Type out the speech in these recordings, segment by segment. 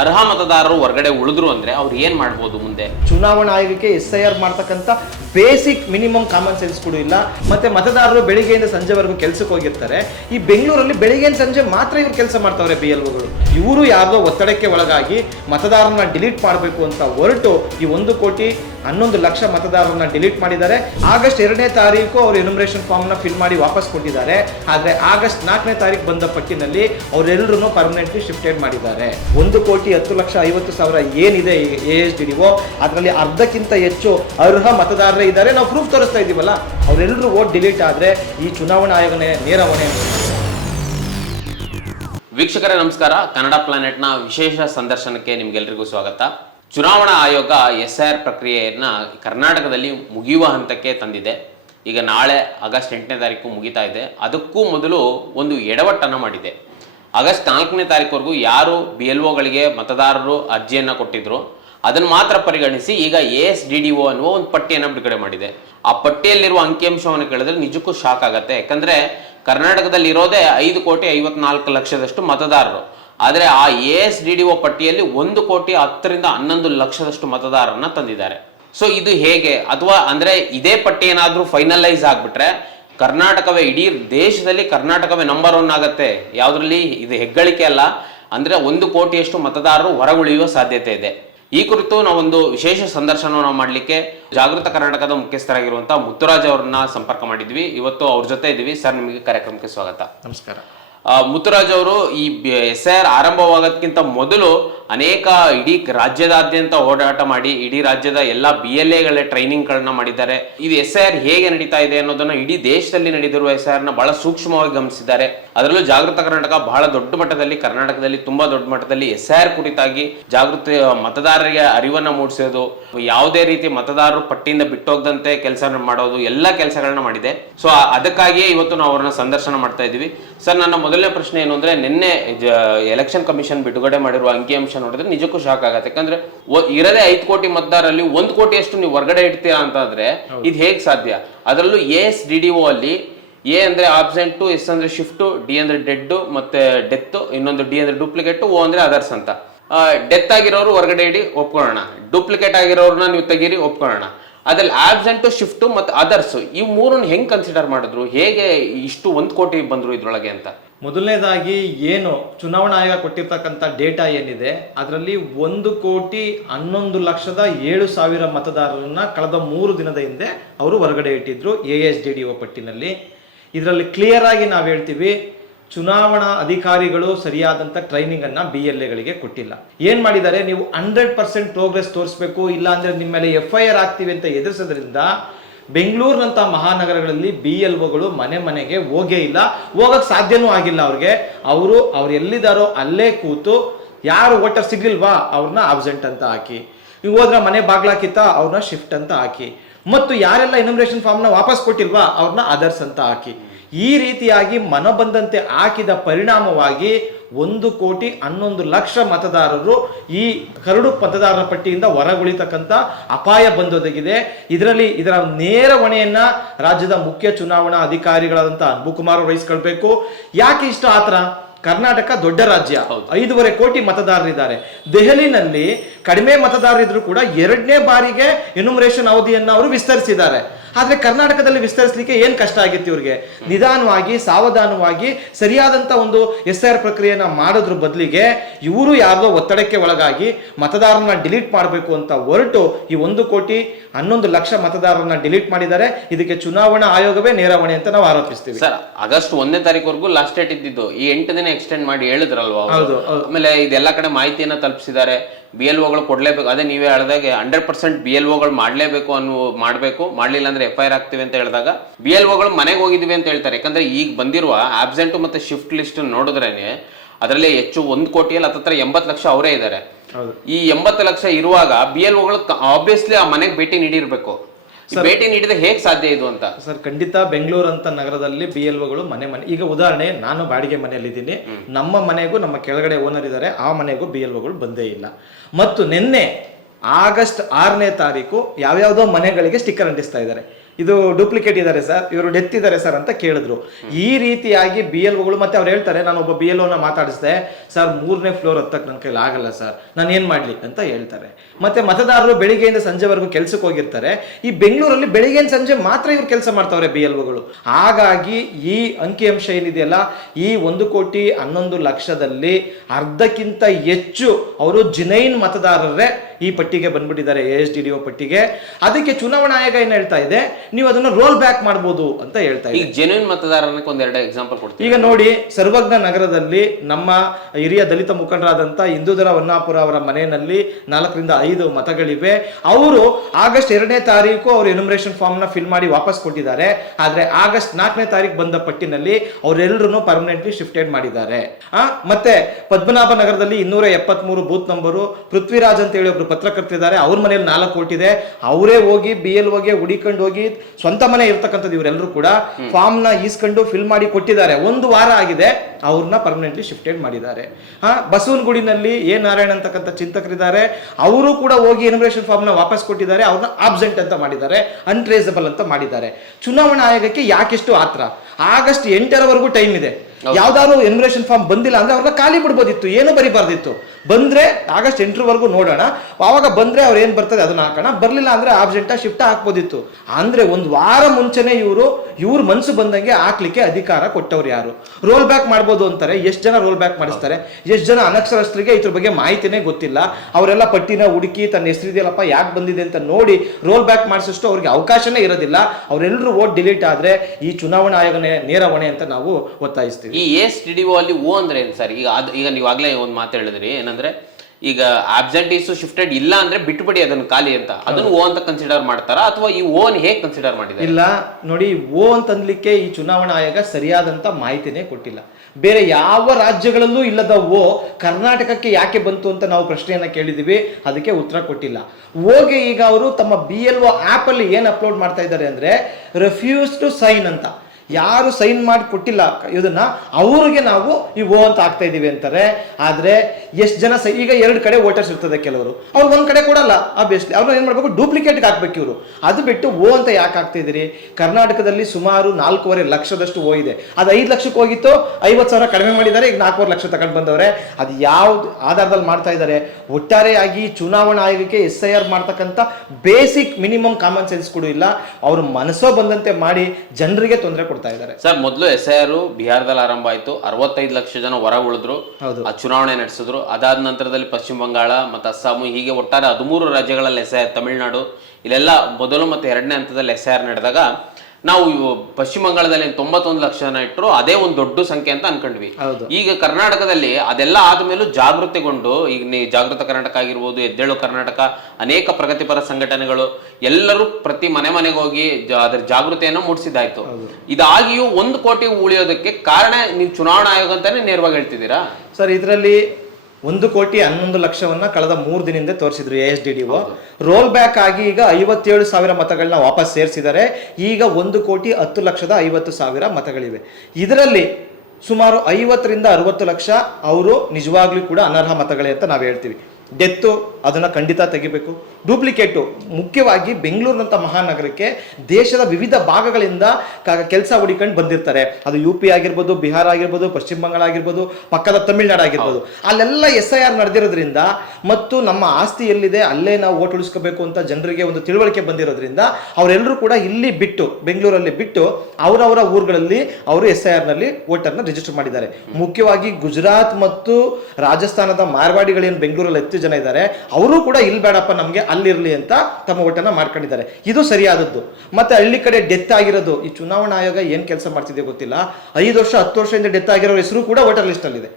ಅರ್ಹ ಮತದಾರರು ಹೊರಗಡೆ ಉಳಿದ್ರು ಅಂದ್ರೆ ಅವ್ರು ಏನ್ ಮಾಡ್ಬೋದು ಮುಂದೆ? ಚುನಾವಣಾ ಆಯೋಗಕ್ಕೆ SIR ಮಾಡ್ತಕ್ಕಂಥ ಬೇಸಿಕ್ ಮಿನಿಮಮ್ ಕಾಮನ್ ಸೆನ್ಸ್ ಕೂಡ ಇಲ್ಲ. ಮತ್ತೆ ಮತದಾರರು ಬೆಳಿಗ್ಗೆಯಿಂದ ಸಂಜೆವರೆಗೂ ಕೆಲಸಕ್ಕೆ ಹೋಗಿರ್ತಾರೆ. ಈ ಬೆಂಗಳೂರಲ್ಲಿ ಬೆಳಿಗ್ಗೆ ಸಂಜೆ ಮಾತ್ರ ಇವ್ರು ಕೆಲಸ ಮಾಡ್ತಾವ್ರೆ BLOಗಳು. ಇವರು ಯಾರ್ದೋ ಒತ್ತಡಕ್ಕೆ ಒಳಗಾಗಿ ಮತದಾರರನ್ನ ಡಿಲೀಟ್ ಮಾಡಬೇಕು ಅಂತ ಹೊರಟು ಈ 1,11,00,000 ಮತದಾರರನ್ನ ಡಿಲೀಟ್ ಮಾಡಿದ್ದಾರೆ. ಆಗಸ್ಟ್ 2ನೇ ತಾರೀಕು ಅವರು ಎನ್ಯುಮರೇಷನ್ ಫಾರ್ಮ್ ನ ಫಿಲ್ ಮಾಡಿ ವಾಪಸ್ ಕೊಟ್ಟಿದ್ದಾರೆ. ಆದ್ರೆ ಆಗಸ್ಟ್ 4ನೇ ತಾರೀಕು ಬಂದ ಪಟ್ಟಿನಲ್ಲಿ ಅವರೆಲ್ಲರೂ ಪರ್ಮನೆಂಟ್ಲಿ ಶಿಫ್ಟೆಡ್ ಮಾಡಿದ್ದಾರೆ. 1,10,50,000 ಏನಿದೆ ASDDO ಅದರಲ್ಲಿ ಅರ್ಧಕ್ಕಿಂತ ಹೆಚ್ಚು ಅರ್ಹ ಮತದಾರರೇ ಇದ್ದಾರೆ. ನಾವು ಪ್ರೂಫ್ ತೋರಿಸ್ತಾ ಇದ್ದೀವಲ್ಲ, ಅವರೆಲ್ಲರೂ ವೋಟ್ ಡಿಲೀಟ್ ಆದ್ರೆ ಈ ಚುನಾವಣಾ ಆಯೋಗನೇ ನೇರ ಹೊಣೆ. ವೀಕ್ಷಕರೇ ನಮಸ್ಕಾರ. ಕನ್ನಡ ಪ್ಲಾನೆಟ್ ನ ವಿಶೇಷ ಸಂದರ್ಶನಕ್ಕೆ ನಿಮ್ಗೆಲ್ರಿಗೂ ಸ್ವಾಗತ. ಚುನಾವಣಾ ಆಯೋಗ SIR ಪ್ರಕ್ರಿಯೆಯನ್ನ ಕರ್ನಾಟಕದಲ್ಲಿ ಮುಗಿಯುವ ಹಂತಕ್ಕೆ ತಂದಿದೆ. ಈಗ ನಾಳೆ ಆಗಸ್ಟ್ 8ನೇ ತಾರೀಕು ಮುಗಿತಾ ಇದೆ. ಅದಕ್ಕೂ ಮೊದಲು ಒಂದು ಎಡವಟ್ಟನ್ನು ಮಾಡಿದೆ. ಆಗಸ್ಟ್ 4ನೇ ತಾರೀಕುವರೆಗೂ ಯಾರು BLOಗಳಿಗೆ ಮತದಾರರು ಅರ್ಜಿಯನ್ನು ಕೊಟ್ಟಿದ್ರು ಅದನ್ನು ಮಾತ್ರ ಪರಿಗಣಿಸಿ ಈಗ ASDDO ಅನ್ನುವ ಒಂದು ಪಟ್ಟಿಯನ್ನು ಬಿಡುಗಡೆ ಮಾಡಿದೆ. ಆ ಪಟ್ಟಿಯಲ್ಲಿರುವ ಅಂಕಿಅಂಶವನ್ನು ಕೇಳಿದ್ರೆ ನಿಜಕ್ಕೂ ಶಾಕ್ ಆಗತ್ತೆ. ಯಾಕಂದ್ರೆ ಕರ್ನಾಟಕದಲ್ಲಿ ಇರೋದೇ 5,54,00,000 ಮತದಾರರು. ಆದರೆ ಆ ASDDO ಪಟ್ಟಿಯಲ್ಲಿ 1,10,11,00,000 ಮತದಾರರನ್ನ ತಂದಿದ್ದಾರೆ. ಸೊ ಇದು ಹೇಗೆ? ಅಥವಾ ಅಂದ್ರೆ ಇದೇ ಪಟ್ಟಿ ಏನಾದ್ರೂ ಫೈನಲೈಸ್ ಆಗ್ಬಿಟ್ರೆ ಕರ್ನಾಟಕವೇ ಇಡೀ ದೇಶದಲ್ಲಿ ಕರ್ನಾಟಕವೇ ನಂಬರ್ 1 ಆಗತ್ತೆ. ಯಾವ್ದ್ರಲ್ಲಿ ಇದು ಹೆಗ್ಗಳಿಕೆ ಅಲ್ಲ. ಅಂದ್ರೆ 1 ಕೋಟಿಯಷ್ಟು ಮತದಾರರು ಹೊರಗುಳಿಯುವ ಸಾಧ್ಯತೆ ಇದೆ. ಈ ಕುರಿತು ನಾವೊಂದು ವಿಶೇಷ ಸಂದರ್ಶನವನ್ನು ಮಾಡಲಿಕ್ಕೆ ಜಾಗೃತ ಕರ್ನಾಟಕದ ಮುಖ್ಯಸ್ಥರಾಗಿರುವಂತಹ ಮುತ್ತುರಾಜ್ ಅವರನ್ನ ಸಂಪರ್ಕ ಮಾಡಿದ್ವಿ. ಇವತ್ತು ಅವ್ರ ಜೊತೆ ಇದ್ದೀವಿ. ಸರ್, ನಿಮಗೆ ಕಾರ್ಯಕ್ರಮಕ್ಕೆ ಸ್ವಾಗತ. ನಮಸ್ಕಾರ. ಮುತ್ತುರಾಜ್ ಅವರು, ಈ SIR ಆರಂಭವಾಗೋದಕ್ಕಿಂತ ಮೊದಲು ಅನೇಕ ಇಡೀ ರಾಜ್ಯದಾದ್ಯಂತ ಓಡಾಟ ಮಾಡಿ ಇಡೀ ರಾಜ್ಯದ ಎಲ್ಲ BLAಗಳ ಟ್ರೈನಿಂಗ್ಗಳನ್ನ ಮಾಡಿದ್ದಾರೆ. ಇದು SIR ಹೇಗೆ ನಡೀತಾ ಇದೆ ಅನ್ನೋದನ್ನ ಇಡೀ ದೇಶದಲ್ಲಿ ನಡೆದಿರುವ SIR ನ ಬಹಳ ಸೂಕ್ಷ್ಮವಾಗಿ ಗಮನಿಸಿದ್ದಾರೆ. ಅದರಲ್ಲೂ ಜಾಗೃತ ಕರ್ನಾಟಕ ಬಹಳ ದೊಡ್ಡ ಮಟ್ಟದಲ್ಲಿ, ಕರ್ನಾಟಕದಲ್ಲಿ ತುಂಬಾ ದೊಡ್ಡ ಮಟ್ಟದಲ್ಲಿ SIR ಕುರಿತಾಗಿ ಜಾಗೃತಿ ಮತದಾರರಿಗೆ ಅರಿವನ್ನ ಮೂಡಿಸೋದು, ಯಾವುದೇ ರೀತಿ ಮತದಾರರು ಪಟ್ಟಿಯಿಂದ ಬಿಟ್ಟೋಗದಂತೆ ಕೆಲಸ ಮಾಡೋದು, ಎಲ್ಲ ಕೆಲಸಗಳನ್ನ ಮಾಡಿದೆ. ಸೊ ಅದಕ್ಕಾಗಿಯೇ ಇವತ್ತು ನಾವು ಅವ್ರನ್ನ ಸಂದರ್ಶನ ಮಾಡ್ತಾ ಇದ್ದೀವಿ. ಸರ್, ನನ್ನ ಮೊದಲನೇ ಪ್ರಶ್ನೆ ಏನು ಅಂದ್ರೆ, ನಿನ್ನೆ ಎಲೆಕ್ಷನ್ ಕಮಿಷನ್ ಬಿಡುಗಡೆ ಮಾಡಿರುವ ಅಂಕಿಅಂಶ ನೋಡಿದ್ರೆ ನಿಜಕ್ಕೂ ಶಾಕ್ ಆಗತ್ತೆ. ಯಾಕಂದ್ರೆ ಇರದೇ 5 ಕೋಟಿ ಮತದಾರರಲ್ಲಿ 1 ಕೋಟಿಯಷ್ಟು ನೀವು ಹೊರಗಡೆ ಇಡ್ತೀರಾ ಅಂತಂದ್ರೆ ಇದು ಹೇಗ್ ಸಾಧ್ಯ? ಅದರಲ್ಲೂ ASDDO ಅಲ್ಲಿ A ಅಂದ್ರೆ ಆಬ್ಸೆಂಟ್, S ಅಂದ್ರೆ ಶಿಫ್ಟ್, D ಅಂದ್ರೆ ಡೆಡ್, ಮತ್ತೆ ಡೆತ್, ಇನ್ನೊಂದು D ಅಂದ್ರೆ ಡೂಪ್ಲಿಕೇಟ್, O ಅಂದ್ರೆ ಅದರ್ಸ್ ಅಂತ. ಡೆತ್ ಆಗಿರೋರು ಹೊರಗಡೆ ಇಡಿ ಒಪ್ಕೊಳ್ಳೋಣ, ಡೂಪ್ಲಿಕೇಟ್ ಆಗಿರೋರ್ನ ನೀವು ತೆಗೀರಿ ಒಪ್ಕೊಳ್ಳೋಣ. ಅದ್ರಲ್ಲಿ ಆಬ್ಸೆಂಟ್, ಶಿಫ್ಟ್ ಮತ್ತೆ ಅದರ್ಸ್, ಇವು ಮೂರನ್ನು ಹೆಂಗ್ ಕನ್ಸಿಡರ್ ಮಾಡಿದ್ರು? ಹೇಗೆ ಇಷ್ಟು 1 ಕೋಟಿ ಬಂದ್ರು ಇದ್ರೊಳಗೆ ಅಂತ? ಮೊದಲನೇದಾಗಿ ಏನು ಚುನಾವಣಾ ಆಯೋಗ ಕೊಟ್ಟಿರ್ತಕ್ಕಂಥ ಡೇಟಾ ಏನಿದೆ ಅದರಲ್ಲಿ 1,11,07,000 ಮತದಾರರನ್ನ ಕಳೆದ 3 ದಿನದ ಹಿಂದೆ ಅವರು ಹೊರಗಡೆ ಇಟ್ಟಿದ್ರು ASDDO ಪಟ್ಟಿನಲ್ಲಿ. ಇದರಲ್ಲಿ ಕ್ಲಿಯರ್ ಆಗಿ ನಾವು ಹೇಳ್ತೀವಿ, ಚುನಾವಣಾ ಅಧಿಕಾರಿಗಳು ಸರಿಯಾದಂಥ ಟ್ರೈನಿಂಗ್ ಅನ್ನ BLAಗಳಿಗೆ ಕೊಟ್ಟಿಲ್ಲ. ಏನ್ ಮಾಡಿದ್ದಾರೆ, ನೀವು 100% ಪ್ರೋಗ್ರೆಸ್ ತೋರಿಸ್ಬೇಕು, ಇಲ್ಲ ಅಂದ್ರೆ ನಿಮ್ಮ ಮೇಲೆ FIR ಆಗ್ತೀವಿ ಅಂತ ಎದುರಿಸೋದ್ರಿಂದ ಬೆಂಗಳೂರಿನಂಥ ಮಹಾನಗರಗಳಲ್ಲಿ BLOಗಳು ಮನೆ ಮನೆಗೆ ಹೋಗೇ ಇಲ್ಲ, ಹೋಗಕ್ಕೆ ಸಾಧ್ಯನೂ ಆಗಿಲ್ಲ ಅವ್ರಿಗೆ. ಅವ್ರು ಎಲ್ಲಿದ್ದಾರೋ ಅಲ್ಲೇ ಕೂತು ಯಾರು ವೋಟರ್ ಸಿಗ್ಲಿಲ್ವಾ ಅವ್ರನ್ನ ಆಬ್ಸೆಂಟ್ ಅಂತ ಹಾಕಿ, ನೀವು ಹೋದ್ರೆ ಮನೆ ಬಾಗ್ಲಾಕಿತ್ತ ಅವ್ರನ್ನ ಶಿಫ್ಟ್ ಅಂತ ಹಾಕಿ, ಮತ್ತು ಯಾರೆಲ್ಲ ಎನ್ಯುಮರೇಷನ್ ಫಾರ್ಮ್ನ ವಾಪಸ್ ಕೊಟ್ಟಿಲ್ವಾ ಅವ್ರನ್ನ ಅದರ್ಸ್ ಅಂತ ಹಾಕಿ, ಈ ರೀತಿಯಾಗಿ ಮನ ಬಂದಂತೆ ಹಾಕಿದ ಪರಿಣಾಮವಾಗಿ 1,11,00,000 ಮತದಾರರು ಈ ಕರಡು ಮತದಾರರ ಪಟ್ಟಿಯಿಂದ ಹೊರಗುಳಿತಕ್ಕಂಥ ಅಪಾಯ ಬಂದೊದಗಿದೆ. ಇದರ ನೇರ ಹೊಣೆಯನ್ನ ರಾಜ್ಯದ ಮುಖ್ಯ ಚುನಾವಣಾ ಅಧಿಕಾರಿಗಳಾದಂಥ ಅನ್ಬುಕುಮಾರ್ ವಹಿಸ್ಕೊಳ್ಬೇಕು. ಯಾಕೆ ಇಷ್ಟು ಆತರ? ಕರ್ನಾಟಕ ದೊಡ್ಡ ರಾಜ್ಯ, 5.5 ಕೋಟಿ ಮತದಾರರಿದ್ದಾರೆ. ದೆಹಲಿನಲ್ಲಿ ಕಡಿಮೆ ಮತದಾರರಿದ್ರು ಕೂಡ 2ನೇ ಬಾರಿಗೆ ಎನ್ಯುಮರೇಷನ್ ಅವಧಿಯನ್ನು ಅವರು ವಿಸ್ತರಿಸಿದ್ದಾರೆ. ಆದ್ರೆ ಕರ್ನಾಟಕದಲ್ಲಿ ವಿಸ್ತರಿಸಲಿಕ್ಕೆ ಏನ್ ಕಷ್ಟ ಆಗಿತ್ತು ಇವ್ರಿಗೆ? ನಿಧಾನವಾಗಿ, ಸಾವಧಾನವಾಗಿ ಸರಿಯಾದಂತ ಒಂದು SIR ಪ್ರಕ್ರಿಯೆಯನ್ನ ಮಾಡೋದ್ರ ಬದಲಿಗೆ ಇವರು ಯಾರ್ದೋ ಒತ್ತಡಕ್ಕೆ ಒಳಗಾಗಿ ಮತದಾರರನ್ನ ಡಿಲೀಟ್ ಮಾಡಬೇಕು ಅಂತ ಹೊರಟು ಈ 1,11,00,000 ಮತದಾರರನ್ನ ಡಿಲೀಟ್ ಮಾಡಿದ್ದಾರೆ. ಇದಕ್ಕೆ ಚುನಾವಣಾ ಆಯೋಗವೇ ನೇರ ಹೊಣೆ ಅಂತ ನಾವು ಆರೋಪಿಸ್ತೀವಿ. ಸರ್, ಆಗಸ್ಟ್ 1ನೇ ತಾರೀಕುವರೆಗೂ ಲಾಸ್ಟ್ ಡೇಟ್ ಇದ್ದಿದ್ದು, ಈ 8 ದಿನ ಎಕ್ಸ್ಟೆಂಡ್ ಮಾಡಿ ಹೇಳಿದ್ರಲ್ವಾ? ಆಮೇಲೆ ಇದೆಲ್ಲ ಕಡೆ ಮಾಹಿತಿಯನ್ನ ತಲುಪಿಸಿದ್ದಾರೆ. BLOಗಳು ಕೊಡ್ಲೇಬೇಕು, ಅದೇ ನೀವೇ ಹೇಳಿದಾಗೆ 100% BLOಗಳು ಮಾಡ್ಲೇಬೇಕು ಮಾಡ್ಲಿಲ್ಲ ಅಂದ್ರೆ FIR ಆಗ್ತೀವಿ ಅಂತ ಹೇಳಿದಾಗ BLOಗಳು ಮನೆಗೆ ಹೋಗಿದ್ವಿ ಅಂತ ಹೇಳ್ತಾರೆ. ಯಾಕಂದ್ರೆ ಈಗ ಬಂದಿರುವ ಆಬ್ಸೆಂಟ್ ಮತ್ತೆ ಶಿಫ್ಟ್ ಲಿಸ್ಟ್ ನೋಡಿದ್ರೇನೆ ಅದರಲ್ಲಿ ಹೆಚ್ಚು 1 ಕೋಟಿಯಲ್ಲಿ ಹತ್ತತ್ರ 80 ಲಕ್ಷ ಅವರೇ ಇದ್ದಾರೆ. ಈ 80 ಲಕ್ಷ ಇರುವಾಗ BLOಗಳು ಆಬ್ವಿಯಸ್ಲಿ ಆ ಮನೆಗೆ ಭೇಟಿ ನೀಡಿರ್ಬೇಕು. ಭೇಟಿ ನೀಡಿದ್ರೆ ಹೇಗೆ ಸಾಧ್ಯ ಇದು ಅಂತ? ಸರ್, ಖಂಡಿತ ಬೆಂಗಳೂರು ಅಂತ ನಗರದಲ್ಲಿ BLOಗಳು ಮನೆ ಈಗ ಉದಾಹರಣೆ, ನಾನು ಬಾಡಿಗೆ ಮನೆಯಲ್ಲಿದ್ದೀನಿ, ನಮ್ಮ ಮನೆಗೂ ನಮ್ಮ ಕೆಳಗಡೆ ಓನರ್ ಇದ್ದಾರೆ, ಆ ಮನೆಗೂ BLOಗಳು ಬಂದೇ ಇಲ್ಲ. ಮತ್ತು ನಿನ್ನೆ ಆಗಸ್ಟ್ 6ನೇ ತಾರೀಕು ಯಾವ್ಯಾವುದೋ ಮನೆಗಳಿಗೆ ಸ್ಟಿಕ್ಕರ್ ಅಂಟಿಸ್ತಾ ಇದ್ದಾರೆ. ಇದು ಡೂಪ್ಲಿಕೇಟ್ ಇದ್ದಾರೆ ಸರ್, ಇವರು ಡೆತ್ ಇದ್ದಾರೆ ಸರ್ ಅಂತ ಕೇಳಿದ್ರು. ಈ ರೀತಿಯಾಗಿ BLOಗಳು ಮತ್ತೆ ಅವ್ರು ಹೇಳ್ತಾರೆ, ನಾನು ಒಬ್ಬ BLOನ ಮಾತಾಡಿಸಿದೆ ಸರ್, 3ನೇ ಫ್ಲೋರ್ ಹತ್ತಕ್ಕೆ ನನ್ನ ಕೈಲಿ ಆಗಲ್ಲ ಸರ್, ನಾನು ಏನ್ ಮಾಡ್ಲಿ ಅಂತ ಹೇಳ್ತಾರೆ. ಮತ್ತೆ ಮತದಾರರು ಬೆಳಿಗ್ಗೆಯಿಂದ ಸಂಜೆವರೆಗೂ ಕೆಲ್ಸಕ್ಕೆ ಹೋಗಿರ್ತಾರೆ. ಈ ಬೆಂಗಳೂರಲ್ಲಿ ಬೆಳಿಗ್ಗೆಯಿಂದ ಸಂಜೆ ಮಾತ್ರ ಇವ್ರು ಕೆಲಸ ಮಾಡ್ತಾವ್ರೆ BLOಗಳು. ಹಾಗಾಗಿ ಈ ಅಂಕಿಅಂಶ ಏನಿದೆಯಲ್ಲ, ಈ 1,11,00,000ದಲ್ಲಿ ಅರ್ಧಕ್ಕಿಂತ ಹೆಚ್ಚು ಅವರು ಜಿನೈನ್ ಮತದಾರರೇ ಈ ಪಟ್ಟಿಗೆ ಬಂದ್ಬಿಟ್ಟಿದ್ದಾರೆ, ASDDO ಪಟ್ಟಿಗೆ. ಅದಕ್ಕೆ ಚುನಾವಣಾ ಆಯೋಗ ಏನ್ ಹೇಳ್ತಾ ಇದೆ, ನೀವು ಅದನ್ನ ರೋಲ್ ಬ್ಯಾಕ್ ಮಾಡಬಹುದು ಅಂತ ಹೇಳ್ತಾ ಇದೆ. ಈಗ ಜೆನ್ಯೂನ್ ಮತದಾರರಿಗೆ ಒಂದೆರಡು ಎಕ್ಸಾಂಪಲ್ ಕೊಡ್ತೀವಿ. ಈಗ ನೋಡಿ, ಸರ್ವಜ್ಞ ನಗರದಲ್ಲಿ ನಮ್ಮ ಹಿರಿಯ ದಲಿತ ಮುಖಂಡರಾದಂತ ಇಂದುಧರ ಹೊನ್ನಾಪುರ ಅವರ ಮನೆಯಲ್ಲಿ 4 ರಿಂದ 5 ಮತಗಳಿವೆ. ಅವರು ಆಗಸ್ಟ್ 2ನೇ ತಾರೀಕು ಅವರು ಎನ್ಯುಮರೇಷನ್ ಫಾರ್ಮ್ ನ ಫಿಲ್ ಮಾಡಿ ವಾಪಸ್ ಕೊಟ್ಟಿದ್ದಾರೆ. ಆದ್ರೆ ಆಗಸ್ಟ್ 4ನೇ ತಾರೀಕು ಬಂದ ಪಟ್ಟಿನಲ್ಲಿ ಅವರೆಲ್ಲರೂ ಪರ್ಮನೆಂಟ್ಲಿ ಶಿಫ್ಟೆಡ್ ಮಾಡಿದ್ದಾರೆ. ಮತ್ತೆ ಪದ್ಮನಾಭ ನಗರದಲ್ಲಿ 273 ಬೂತ್ ನಂಬರು ಪೃಥ್ವಿರಾಜ್ ಅಂತ ಹೇಳಿ ಒಬ್ರು ಪತ್ರಕರ್ತರಿದ್ದಾರೆ, ಅವ್ರ ಮನೆಯಲ್ಲಿ 4 ಓಟ್ ಇದೆ. ಅವರೇ ಹೋಗಿ BLOಗೆ ಹುಡಿಕೊಂಡು ಹೋಗಿ ಸ್ವಂತ ಮನೆ ಇರ್ತಕ್ಕಂಥದ್ದು ಇವರೆಲ್ಲರೂ ಕೂಡ ಫಾರ್ಮ್ ನ ಈಸ್ಕೊಂಡು ಫಿಲ್ ಮಾಡಿ ಕೊಟ್ಟಿದ್ದಾರೆ. 1 ವಾರ ಆಗಿದೆ, ಅವ್ರನ್ನ ಪರ್ಮನೆಂಟ್ಲಿ ಶಿಫ್ಟೆಡ್ ಮಾಡಿದ್ದಾರೆ. ಬಸವನಗುಡಿನಲ್ಲಿ ನಾರಾಯಣ ಅಂತಕ್ಕಂಥ ಚಿಂತಕರಿದ್ದಾರೆ, ಅವರು ಕೂಡ ಹೋಗಿ ಎನ್ಯುಮರೇಷನ್ ಫಾರ್ಮ್ ನ ವಾಪಸ್ ಕೊಟ್ಟಿದ್ದಾರೆ. ಅವ್ರನ್ನ ಆಬ್ಸೆಂಟ್ ಅಂತ ಮಾಡಿದ್ದಾರೆ, ಅನ್ಟ್ರೇಸಬಲ್ ಅಂತ ಮಾಡಿದ್ದಾರೆ. ಚುನಾವಣಾ ಆಯೋಗಕ್ಕೆ ಯಾಕೆಷ್ಟು ಆತ್ರ? ಆಗಸ್ಟ್ 8ರವರೆಗೂ ಟೈಮ್ ಇದೆ. ಯಾವ್ದಾದ್ರು ಎನ್ಯುಮರೇಷನ್ ಫಾರ್ಮ್ ಬಂದಿಲ್ಲ ಅಂದ್ರೆ ಅವ್ರನ್ನ ಖಾಲಿ ಬಿಡ್ಬೋದಿತ್ತು, ಏನು ಬರಿಬಾರ್ದಿತ್ತು. ಬಂದ್ರೆ ಆಗಸ್ಟ್ 8ರವರೆಗೂ ನೋಡೋಣ, ಅವಾಗ ಬಂದ್ರೆ ಅವ್ರು ಏನ್ ಬರ್ತದೆ ಅದನ್ನ ಹಾಕೋಣ, ಬರ್ಲಿಲ್ಲ ಅಂದ್ರೆ ಆಬ್ಸೆಂಟ್ ಶಿಫ್ಟ್ ಹಾಕ್ಬೋದಿತ್ತು. ಅಂದ್ರೆ 1 ವಾರ ಮುಂಚೆನೆ ಇವ್ರ ಮನ್ಸು ಬಂದಂಗೆ ಹಾಕ್ಲಿಕ್ಕೆ ಅಧಿಕಾರ ಕೊಟ್ಟವ್ರು ಯಾರು? ರೋಲ್ ಬ್ಯಾಕ್ ಮಾಡ್ಬೋದು ಅಂತಾರೆ. ಎಷ್ಟು ಜನ ರೋಲ್ ಬ್ಯಾಕ್ ಮಾಡಿಸ್ತಾರೆ? ಎಷ್ಟು ಜನ ಅನಕ್ಷರಸ್ಥರಿಗೆ ಇದ್ರ ಬಗ್ಗೆ ಮಾಹಿತಿನೇ ಗೊತ್ತಿಲ್ಲ. ಅವರೆಲ್ಲ ಪಟ್ಟಿನ ಹುಡುಕಿ ತನ್ನ ಹೆಸರಿದೆಯಲ್ಲಪ್ಪ ಯಾಕೆ ಬಂದಿದೆ ಅಂತ ನೋಡಿ ರೋಲ್ ಬ್ಯಾಕ್ ಮಾಡಿಸಷ್ಟು ಅವ್ರಿಗೆ ಅವಕಾಶನೇ ಇರೋದಿಲ್ಲ. ಅವರೆಲ್ಲರೂ ವೋಟ್ ಡಿಲೀಟ್ ಆದ್ರೆ ಈ ಚುನಾವಣಾ ಆಯೋಗನೇ ನೇರ ಹೊಣೆ ಅಂತ ನಾವು ಒತ್ತಾಯಿಸ್ತೀವಿ. ಈ ASDDO ಅಲ್ಲಿ ಓ ಅಂದ್ರೆ ಏನು ಸರ್? ಈಗ ನೀವು ಆಗ್ಲೇ ಒಂದು ಮಾತು ಹೇಳಿದ್ರಿ, ಏನಂದ್ರೆ ಈಗ ಆಬ್ಸೆಂಟೀಸ್ ಶಿಫ್ಟೆಡ್ ಇಲ್ಲ ಅಂದ್ರೆ ಬಿಟ್ಬಿಡಿ ಅದನ್ನ ಖಾಲಿ ಅಂತ, ಅದನ್ನು ಓ ಅಂತ ಕನ್ಸಿಡರ್ ಮಾಡ್ತಾರ ಅಥವಾ ಈ ಓನ್ ಹೇಗೆ ಕನ್ಸಿಡರ್ ಮಾಡಿದ್ದಾರೆ? ಇಲ್ಲ ನೋಡಿ, ಓ ಅಂತಂದ್ಲಿಕ್ಕೆ ಈ ಚುನಾವಣಾ ಆಯೋಗ ಸರಿಯಾದಂತ ಮಾಹಿತಿನೇ ಕೊಟ್ಟಿಲ್ಲ. ಬೇರೆ ಯಾವ ರಾಜ್ಯಗಳಲ್ಲೂ ಇಲ್ಲದ ಓ ಕರ್ನಾಟಕಕ್ಕೆ ಯಾಕೆ ಬಂತು ಅಂತ ನಾವು ಪ್ರಶ್ನೆಯನ್ನ ಕೇಳಿದೀವಿ, ಅದಕ್ಕೆ ಉತ್ತರ ಕೊಟ್ಟಿಲ್ಲ. ಓಗೆ ಈಗ ಅವರು ತಮ್ಮ BLO ಆಪ್ ಅಲ್ಲಿ ಏನ್ ಅಪ್ಲೋಡ್ ಮಾಡ್ತಾ ಇದ್ದಾರೆ ಅಂದ್ರೆ ರೆಫ್ಯೂಸ್ ಟು ಸೈನ್ ಅಂತ. ಯಾರು ಸೈನ್ ಮಾಡಿ ಕೊಟ್ಟಿಲ್ಲ ಇದನ್ನ ಅವ್ರಿಗೆ ನಾವು ಈ ಓ ಅಂತ ಹಾಕ್ತಾ ಇದೀವಿ ಅಂತಾರೆ. ಆದ್ರೆ ಎಷ್ಟು ಜನ ಈಗ 2 ಕಡೆ ವೋಟರ್ಸ್ ಇರ್ತದೆ, ಕೆಲವರು ಅವ್ರು 1 ಕಡೆ ಕೊಡಲ್ಲ. ಆಬ್ವಿಯಸ್ಲಿ ಅವ್ರನ್ನ ಏನ್ ಮಾಡ್ಬೇಕು, ಡೂಪ್ಲಿಕೇಟ್ ಹಾಕ್ಬೇಕು ಇವರು. ಅದು ಬಿಟ್ಟು ಓ ಅಂತ ಯಾಕೆ ಹಾಕ್ತಾ ಇದೀರಿ? ಕರ್ನಾಟಕದಲ್ಲಿ ಸುಮಾರು 4.5 ಲಕ್ಷದಷ್ಟು ಓ ಇದೆ. ಅದು 5 ಲಕ್ಷಕ್ಕೆ ಹೋಗಿತ್ತು, 50,000 ಕಡಿಮೆ ಮಾಡಿದ್ದಾರೆ, ಈಗ 4.5 ಲಕ್ಷ ತಗೊಂಡು ಬಂದವ್ರೆ. ಅದು ಯಾವ್ದು ಆಧಾರದಲ್ಲಿ ಮಾಡ್ತಾ ಇದ್ದಾರೆ? ಒಟ್ಟಾರೆಯಾಗಿ ಚುನಾವಣಾ ಆಯೋಗಕ್ಕೆ SIR ಮಾಡ್ತಕ್ಕಂಥ ಬೇಸಿಕ್ ಮಿನಿಮಮ್ ಕಾಮನ್ ಸೆನ್ಸ್ ಕೂಡ ಇಲ್ಲ. ಅವರು ಮನಸ್ಸೋ ಬಂದಂತೆ ಮಾಡಿ ಜನರಿಗೆ ತೊಂದರೆ ಕೊಡ್ತಾ ಇದ್ದಾರೆ. ಸರ್, ಮೊದಲು SIR ಬಿಹಾರದಲ್ಲಿ ಆರಂಭ ಆಯ್ತು, 65 ಲಕ್ಷ ಜನ ಹೊರ ಉಳಿದ್ರು, ಆ ಚುನಾವಣೆ ನಡೆಸಿದ್ರು. ಅದಾದ ನಂತರದಲ್ಲಿ ಪಶ್ಚಿಮ ಬಂಗಾಳ ಮತ್ತು ಅಸ್ಸಾಮು, ಹೀಗೆ ಒಟ್ಟಾರೆ 13 ರಾಜ್ಯಗಳಲ್ಲಿ SIR, ತಮಿಳುನಾಡು ಇಲ್ಲೆಲ್ಲ ಮೊದಲು ಮತ್ತು 2ನೇ ಹಂತದಲ್ಲಿ SIR ನಡೆದಾಗ ನಾವು ಪಶ್ಚಿಮ ಬಂಗಾಳದಲ್ಲಿ 91 ಲಕ್ಷ ಜನ ಇಟ್ಟರು, ಅದೇ ಒಂದು ದೊಡ್ಡ ಸಂಖ್ಯೆ ಅಂತ ಅನ್ಕೊಂಡ್ವಿ. ಈಗ ಕರ್ನಾಟಕದಲ್ಲಿ ಅದೆಲ್ಲ ಆದ್ಮೇಲೂ ಜಾಗೃತಿಗೊಂಡು, ಈಗ ಜಾಗೃತ ಕರ್ನಾಟಕ ಆಗಿರ್ಬೋದು, ಎದ್ದೇಳು ಕರ್ನಾಟಕ, ಅನೇಕ ಪ್ರಗತಿಪರ ಸಂಘಟನೆಗಳು ಎಲ್ಲರೂ ಪ್ರತಿ ಮನೆಗೆ ಹೋಗಿ ಅದರ ಜಾಗೃತಿಯನ್ನು ಮೂಡಿಸಿದಾಯ್ತು. ಇದಾಗಿಯೂ 1 ಕೋಟಿ ಉಳಿಯೋದಕ್ಕೆ ಕಾರಣ ನೀವು ಚುನಾವಣಾ ಆಯೋಗ ಅಂತಾನೆ ನೇರವಾಗಿ ಹೇಳ್ತಿದ್ದೀರಾ ಸರ್? ಇದರಲ್ಲಿ 1,11,00,000 ಕಳೆದ 3 ದಿನದಿಂದ ತೋರಿಸಿದ್ರು ASDDO. ರೋಲ್ ಬ್ಯಾಕ್ ಆಗಿ ಈಗ 57,000 ಮತಗಳನ್ನ ವಾಪಸ್ ಸೇರಿಸಿದ್ದಾರೆ. ಈಗ 1,10,50,000 ಮತಗಳಿವೆ. ಇದರಲ್ಲಿ ಸುಮಾರು 50 ರಿಂದ 60 ಲಕ್ಷ ಅವರು ನಿಜವಾಗ್ಲೂ ಕೂಡ ಅನರ್ಹ ಮತಗಳೇ ಅಂತ ನಾವು ಹೇಳ್ತೀವಿ. ಡೆತ್ತು ಅದನ್ನ ಖಂಡಿತ ತೆಗಿಬೇಕು. ಡೂಪ್ಲಿಕೇಟು ಮುಖ್ಯವಾಗಿ ಬೆಂಗಳೂರಿನಂತ ಮಹಾನಗರಕ್ಕೆ ದೇಶದ ವಿವಿಧ ಭಾಗಗಳಿಂದ ಕೆಲಸ ಹುಡಿಕೊಂಡು ಬಂದಿರ್ತಾರೆ. ಅದು UP ಆಗಿರ್ಬೋದು, ಬಿಹಾರ ಆಗಿರ್ಬೋದು, ಪಶ್ಚಿಮ ಬಂಗಾಳ ಆಗಿರ್ಬೋದು, ಪಕ್ಕದ ತಮಿಳುನಾಡು ಆಗಿರ್ಬೋದು. ಅಲ್ಲೆಲ್ಲ SIR ನಡೆದಿರೋದ್ರಿಂದ ಮತ್ತು ನಮ್ಮ ಆಸ್ತಿ ಎಲ್ಲಿದೆ ಅಲ್ಲೇ ನಾವು ಓಟ್ ಉಳಿಸ್ಕೋಬೇಕು ಅಂತ ಜನರಿಗೆ ಒಂದು ತಿಳುವಳಿಕೆ ಬಂದಿರೋದ್ರಿಂದ ಅವರೆಲ್ಲರೂ ಕೂಡ ಇಲ್ಲಿ ಬಿಟ್ಟು, ಬೆಂಗಳೂರಲ್ಲಿ ಬಿಟ್ಟು ಅವರವರ ಊರುಗಳಲ್ಲಿ ಅವರು SIR ನಲ್ಲಿ ವೋಟರ್ನ ರಿಜಿಸ್ಟರ್ ಮಾಡಿದ್ದಾರೆ. ಮುಖ್ಯವಾಗಿ ಗುಜರಾತ್ ಮತ್ತು ರಾಜಸ್ಥಾನದ ಮಾರ್ವಾಡಿಗಳೇನು ಬೆಂಗಳೂರಲ್ಲಿ ಜನ ಇದ್ದಾರೆ, ಅವರು ಕೂಡ ಇಲ್ಲಿ ಬೇಡಪ್ಪ ನಮ್ಗೆ ಅಲ್ಲಿರ್ಲಿ ಅಂತ ತಮ್ಮ ಓಟನ್ನ ಮಾಡ್ಕೊಂಡಿದ್ದಾರೆ. ಇದು ಸರಿಯಾದದ್ದು. ಮತ್ತೆ ಹಳ್ಳಿ ಕಡೆ ಡೆತ್ ಆಗಿರೋದು, ಈ ಚುನಾವಣಾ ಆಯೋಗ ಏನ್ ಕೆಲಸ ಮಾಡ್ತಿದೆ ಗೊತ್ತಿಲ್ಲ. 5 ವರ್ಷ 10 ವರ್ಷದಿಂದ ಡೆತ್ ಆಗಿರೋ ಹೆಸರು ಕೂಡ ವೋಟರ್ ಲಿಸ್ಟ್ ಅಲ್ಲಿ ಇದೆ.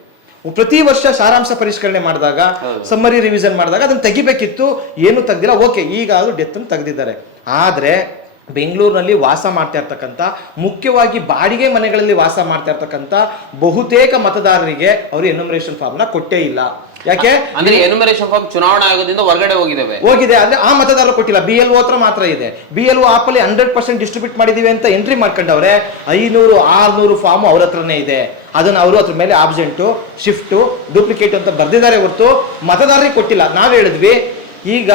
ಪ್ರತಿ ವರ್ಷ ಸಾರಾಂಶ ಪರಿಷ್ಕರಣೆ ಮಾಡಿದಾಗ, ಸಮ್ಮರಿ ರಿವಿಷನ್ ಮಾಡಿದಾಗ ಅದನ್ನ ತೆಗಿಬೇಕಿತ್ತು, ಏನು ತೆಗ್ದಿಲ್ಲ. ಓಕೆ, ಈಗ ಅದು ಡೆತ್ ಅನ್ನು ತೆಗೆದಿದ್ದಾರೆ. ಆದ್ರೆ ಬೆಂಗಳೂರಿನಲ್ಲಿ ವಾಸ ಮಾಡ್ತಾ ಇರ್ತಕ್ಕಂಥ, ಮುಖ್ಯವಾಗಿ ಬಾಡಿಗೆ ಮನೆಗಳಲ್ಲಿ ವಾಸ ಮಾಡ್ತಾ ಇರ್ತಕ್ಕಂಥ ಬಹುತೇಕ ಮತದಾರರಿಗೆ ಅವರು ಎನ್ಯುಮರೇಷನ್ ಫಾರ್ಮ್ ನ ಕೊಟ್ಟೇ ಇಲ್ಲ. ಯಾಕೆ ಅಂದ್ರೆ ಎನ್ಯುಮರೇಷನ್ ಫಾರ್ಮ್ ಚುನಾವಣಾ ಆಯೋಗದಿಂದ ಹೊರಗಡೆ ಹೋಗಿದೆ ಅಂದ್ರೆ ಆ ಮತದಾರರು ಕೊಟ್ಟಿಲ್ಲ, BLO ಹತ್ರ ಮಾತ್ರ ಇದೆ. BLO ಆಪ್ ಅಲ್ಲಿ 100% ಡಿಸ್ಟ್ರಿಬ್ಯೂಟ್ ಮಾಡಿದೀವಿ ಅಂತ ಎಂಟ್ರಿ ಮಾಡ್ಕೊಂಡವ್ರೆ. 500-600 ಫಾರ್ಮ್ ಅವ್ರ ಹತ್ರನೇ ಇದೆ. ಅದನ್ನ ಅವರು ಅದ್ರ ಮೇಲೆ ಆಬ್ಸೆಂಟು, ಶಿಫ್ಟು, ಡೂಪ್ಲಿಕೇಟ್ ಅಂತ ಬರ್ದಿದ್ದಾರೆ ಹೊರತು ಮತದಾರರಿಗೆ ಕೊಟ್ಟಿಲ್ಲ. ನಾವ್ ಹೇಳಿದ್ವಿ, ಈಗ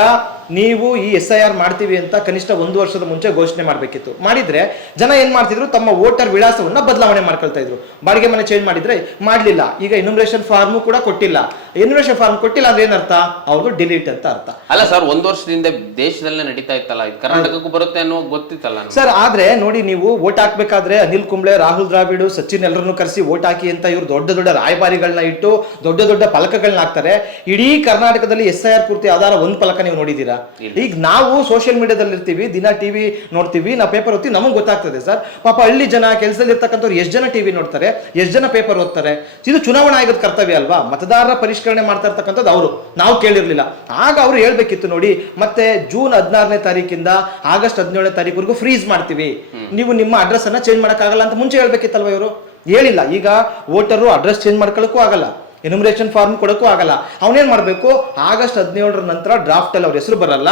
ನೀವು ಈ SIR ಮಾಡ್ತೀವಿ ಅಂತ ಕನಿಷ್ಠ 1 ವರ್ಷದ ಮುಂಚೆ ಘೋಷಣೆ ಮಾಡಬೇಕಿತ್ತು. ಮಾಡಿದ್ರೆ ಜನ ಏನ್ ಮಾಡ್ತಿದ್ರು, ತಮ್ಮ ವೋಟರ್ ವಿಳಾಸವನ್ನ ಬದಲಾವಣೆ ಮಾಡ್ಕೊಳ್ತಾ ಇದ್ರು. ಬಾಡಿಗೆ ಮನೆ ಚೇಂಜ್ ಮಾಡಿದ್ರೆ ಮಾಡ್ಲಿಲ್ಲ. ಈಗ ಎನ್ಯುಮರೇಷನ್ ಫಾರ್ಮ್ ಕೂಡ ಕೊಟ್ಟಿಲ್ಲ. ಎನ್ಯುಮರೇಷನ್ ಫಾರ್ಮ್ ಕೊಟ್ಟಿಲ್ಲ ಅಂದ್ರೆ ಏನರ್ಥ, ಅವ್ರದ್ದು ಡಿಲೀಟ್ ಅಂತ ಅರ್ಥ. ಅಲ್ಲ ಸರ್, 1 ವರ್ಷದಿಂದ ದೇಶದಲ್ಲೇ ನಡೀತಾ ಇತ್ತಲ್ಲ, ಇದು ಕರ್ನಾಟಕಕ್ಕೂ ಬರುತ್ತೆ ಅನ್ನೋ ಗೊತ್ತಿತ್ತಲ್ಲ ಸರ್. ಆದ್ರೆ ನೋಡಿ, ನೀವು ವೋಟ್ ಹಾಕ್ಬೇಕಾದ್ರೆ ಅನಿಲ್ ಕುಂಬ್ಳೆ, ರಾಹುಲ್ ದ್ರಾವಿಡ್, ಸಚಿನ್ ಎಲ್ಲರನ್ನು ಕರೆಸಿ ವೋಟ್ ಹಾಕಿ ಅಂತ ಇವ್ರು ದೊಡ್ಡ ದೊಡ್ಡ ರಾಯಭಾರಿಗಳನ್ನ ಇಟ್ಟು ದೊಡ್ಡ ದೊಡ್ಡ ಫಲಕಗಳನ್ನ ಹಾಕ್ತಾರೆ. ಇಡೀ ಕರ್ನಾಟಕದಲ್ಲಿ SIR ಪೂರ್ತಿ ಯಾವ್ದಾರ ಒಂದು ಫಲಕ ನೀವು ನೋಡಿದೀರಾ? ಈಗ ನಾವು ಸೋಷಿಯಲ್ ಮೀಡಿಯಾದಲ್ಲಿ ಇರ್ತೀವಿ, ದಿನ ಟಿವಿ ನೋಡ್ತೀವಿ, ನಾವು ಪೇಪರ್ ಓದ್ತೀವಿ, ನಮಗೆ ಗೊತ್ತಾಗ್ತದೆ ಸರ್. ಪಾಪ ಹಳ್ಳಿ ಜನ, ಕೆಲಸದಲ್ಲಿ ಇರ್ತಕ್ಕಂಥವ್ರು ಎಷ್ಟು ಜನ ಟಿವಿ ನೋಡ್ತಾರೆ, ಎಷ್ಟು ಜನ ಪೇಪರ್ ಓದ್ತಾರೆ? ಇದು ಚುನಾವಣಾ ಆಯೋಗದ ಕರ್ತವ್ಯ ಅಲ್ವಾ? ಮತದಾರರ ಪರಿಷ್ಕರಣೆ ಮಾಡ್ತಾ ಇರ್ತಕ್ಕಂಥದ್ದು ಅವರು, ನಾವು ಕೇಳಿರ್ಲಿಲ್ಲ. ಆಗ ಅವ್ರು ಹೇಳ್ಬೇಕಿತ್ತು ನೋಡಿ, ಮತ್ತೆ ಜೂನ್ 16ನೇ ತಾರೀಕಿಂದ ಆಗಸ್ಟ್ 17ನೇ ತಾರೀಕುವರೆಗೂ ಫ್ರೀಸ್ ಮಾಡ್ತೀವಿ, ನೀವು ನಿಮ್ಮ ಅಡ್ರೆಸ್ ಅನ್ನ ಚೇಂಜ್ ಮಾಡಕ್ಕಾಗಲ್ಲ ಅಂತ ಮುಂಚೆ ಹೇಳ್ಬೇಕಿತ್ತಲ್ವ? ಇವರು ಹೇಳಿಲ್ಲ. ಈಗ ವೋಟರು ಅಡ್ರೆಸ್ ಚೇಂಜ್ ಮಾಡ್ಕೊಳ್ಳೋಕ್ಕೂ ಆಗಲ್ಲ, ಎನ್ಯುಮರೇಷನ್ ಫಾರ್ಮ್ ಕೊಡೋಕ್ಕೂ ಆಗಲ್ಲ. ಅವನೇನ್ ಮಾಡಬೇಕು, ಆಗಸ್ಟ್ 17ರ ನಂತರ ಡ್ರಾಫ್ಟ್ ಅಲ್ಲಿ ಅವ್ರ ಹೆಸರು ಬರಲ್ಲ,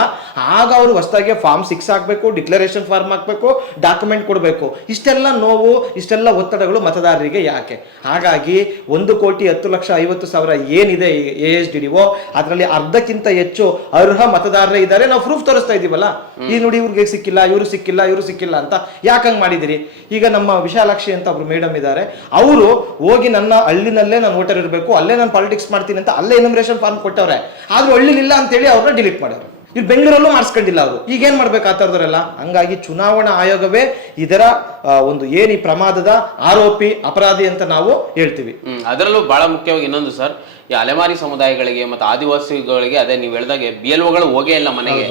ಆಗ ಅವರು ಹೊಸದಾಗಿ ಫಾರ್ಮ್ 6 ಹಾಕಬೇಕು, ಡಿಕ್ಲರೇಷನ್ ಫಾರ್ಮ್ ಹಾಕಬೇಕು, ಡಾಕ್ಯುಮೆಂಟ್ ಕೊಡಬೇಕು. ಇಷ್ಟೆಲ್ಲ ನೋವು, ಇಷ್ಟೆಲ್ಲ ಒತ್ತಡಗಳು ಮತದಾರರಿಗೆ ಯಾಕೆ? ಹಾಗಾಗಿ 1,10,50,000 ಏನಿದೆ ASDDO, ಅದರಲ್ಲಿ ಅರ್ಧಕ್ಕಿಂತ ಹೆಚ್ಚು ಅರ್ಹ ಮತದಾರರೇ ಇದ್ದಾರೆ. ನಾವು ಪ್ರೂಫ್ ತೋರಿಸ್ತಾ ಇದೀವಲ್ಲ, ಈ ನೋಡಿ ಇವ್ರಿಗೆ ಸಿಕ್ಕಿಲ್ಲ, ಇವರು ಸಿಕ್ಕಿಲ್ಲ, ಇವರು ಸಿಕ್ಕಿಲ್ಲ ಅಂತ. ಯಾಕಂಗ್ ಮಾಡಿದಿರಿ? ಈಗ ನಮ್ಮ ವಿಶಾಲಾಕ್ಷಿ ಅಂತ ಒಬ್ರು ಮೇಡಮ್ ಇದ್ದಾರೆ, ಅವರು ಹೋಗಿ ನನ್ನ ಹಳ್ಳಿನಲ್ಲೇ ನಾನು ವೋಟರ್ ಇರಬೇಕು, ಅಲ್ಲೇ ನಾನು ಪಾಲಿಟಿಕ್ಸ್ ಮಾಡ್ತೀನಿ ಅಂತ ಅಲ್ಲೇ ಎನ್ಯುಮರೇಷನ್ ಫಾರ್ಮ್ ಕೊಟ್ಟವ್ರೆ. ಆದ್ರೂ ಹಳ್ಳಿಲಿಲ್ಲ ಅಂತೇಳಿ ಅವ್ರನ್ನ ಡಿಲೀಟ್ ಮಾಡ್ಯಾರ. ಇಲ್ಲಿ ಬೆಂಗಳೂರಲ್ಲೂ ಮಾಡಿಸ್ಕೊಂಡಿಲ್ಲ ಅವರು. ಈಗೇನ್ ಮಾಡ್ಬೇಕು ಆ ಥರದವರೆಲ್ಲ? ಹಂಗಾಗಿ ಚುನಾವಣಾ ಆಯೋಗವೇ ಇದರ ಒಂದು ಈ ಪ್ರಮಾದದ ಆರೋಪಿ, ಅಪರಾಧಿ ಅಂತ ನಾವು ಹೇಳ್ತೀವಿ. ಅದರಲ್ಲೂ ಬಹಳ ಮುಖ್ಯವಾಗಿ ಇನ್ನೊಂದು ಸರ್, ಈ ಅಲೆಮಾರಿ ಸಮುದಾಯಗಳಿಗೆ ಮತ್ತು ಆದಿವಾಸಿಗಳಿಗೆ, ಅದೇ ನೀವು ಹೇಳಿದಾಗೆ BLOಗಳು ಹೋಗೇ ಇಲ್ಲ ಮನೆಗೆ,